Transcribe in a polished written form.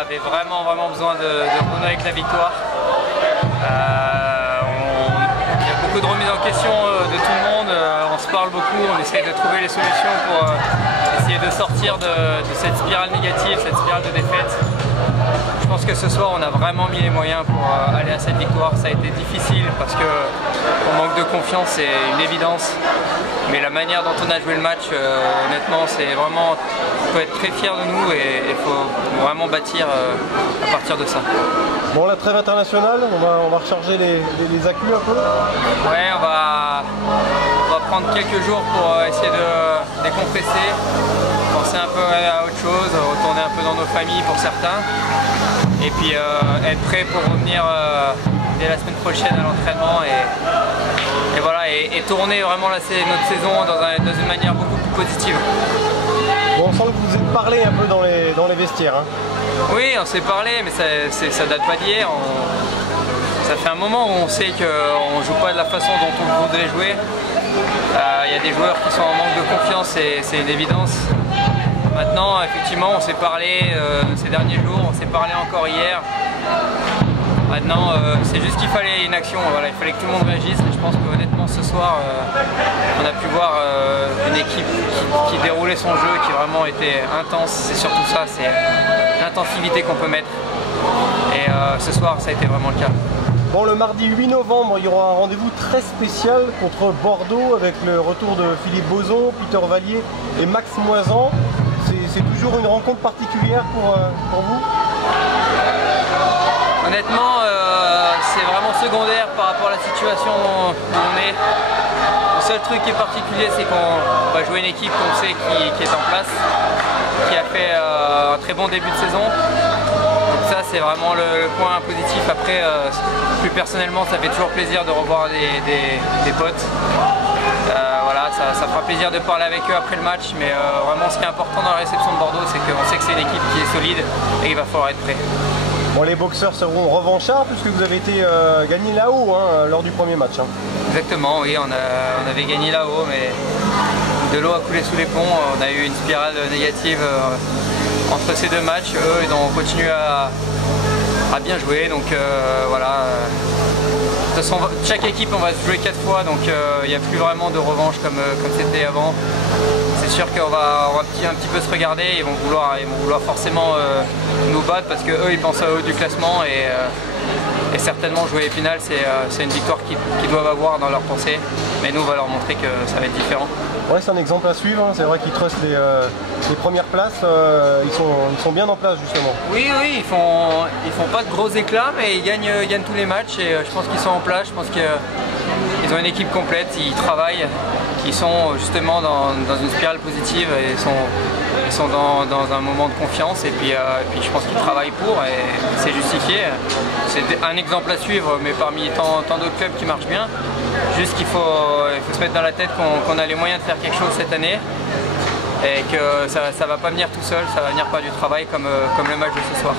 avait vraiment besoin de renouer avec la victoire. Il y a beaucoup de remises en question de tout le monde, on se parle beaucoup, on essaye de trouver les solutions pour essayer de sortir de cette spirale négative, cette spirale de défaite. Je pense que ce soir on a vraiment mis les moyens pour aller à cette victoire. Ça a été difficile parce qu'on manque de confiance, c'est une évidence. Mais la manière dont on a joué le match, honnêtement, c'est vraiment, on peut être très fier de nous et il faut vraiment bâtir à partir de ça. Bon, la trêve internationale, on va recharger les accus un peu. Ouais, on va prendre quelques jours pour essayer de décompresser, penser un peu à autre chose, retourner un peu dans nos familles pour certains. Et puis être prêt pour revenir dès la semaine prochaine à l'entraînement et voilà, et tourner vraiment notre saison dans une manière beaucoup plus positive. Bon, on sent que vous vous êtes parlé un peu dans les vestiaires. Hein. Oui, on s'est parlé, mais ça date pas d'hier. Ça fait un moment où on sait qu'on ne joue pas de la façon dont on voudrait jouer. Il y a des joueurs qui sont en manque de confiance et c'est une évidence. Maintenant, effectivement, on s'est parlé ces derniers jours, on s'est parlé encore hier. Maintenant, c'est juste qu'il fallait une action, voilà, il fallait que tout le monde réagisse. Et je pense qu'honnêtement, ce soir, on a pu voir une équipe qui déroulait son jeu, qui vraiment était intense. C'est surtout ça, c'est l'intensivité qu'on peut mettre. Et ce soir, ça a été vraiment le cas. Bon, le mardi 8 novembre, il y aura un rendez-vous très spécial contre Bordeaux avec le retour de Philippe Bozon, Peter Vallier et Max Moisan. C'est toujours une rencontre particulière pour vous? Honnêtement, c'est vraiment secondaire par rapport à la situation où on est. Le seul truc qui est particulier, c'est qu'on va jouer une équipe qu'on sait qui est en place, qui a fait un très bon début de saison. Donc ça, c'est vraiment le point positif. Après, plus personnellement, ça fait toujours plaisir de revoir des potes. Voilà, ça fera plaisir de parler avec eux après le match, mais vraiment ce qui est important dans la réception de Bordeaux, c'est qu'on sait que c'est une équipe qui est solide et qu'il va falloir être prêt. Bon, les boxeurs seront revanchards puisque vous avez été gagné là-haut hein, lors du premier match. Hein. Exactement, oui, on avait gagné là-haut, mais de l'eau a coulé sous les ponts. On a eu une spirale négative entre ces deux matchs. Eux, ils ont continué à bien jouer, donc voilà. De toute façon, chaque équipe, on va se jouer 4 fois, donc il n'y a plus vraiment de revanche comme c'était avant. C'est sûr qu'on va un petit peu se regarder, ils vont vouloir forcément nous battre parce qu'eux ils pensent au haut du classement et certainement jouer les finales c'est une victoire qu'ils doivent avoir dans leur pensée, mais nous on va leur montrer que ça va être différent. Ouais, c'est un exemple à suivre, hein. C'est vrai qu'ils trustent les premières places, ils sont bien en place justement. Oui, ils font pas de gros éclats mais ils gagnent tous les matchs et je pense qu'ils sont en place, je pense qu'ils ont une équipe complète, ils travaillent, ils sont justement dans une spirale positive et ils sont dans un moment de confiance et puis je pense qu'ils travaillent pour et c'est justifié. C'est un exemple à suivre mais parmi tant d'autres clubs qui marchent bien. Juste qu'il faut se mettre dans la tête qu'on a les moyens de faire quelque chose cette année et que ça ne va pas venir tout seul, ça va venir par du travail comme le match de ce soir.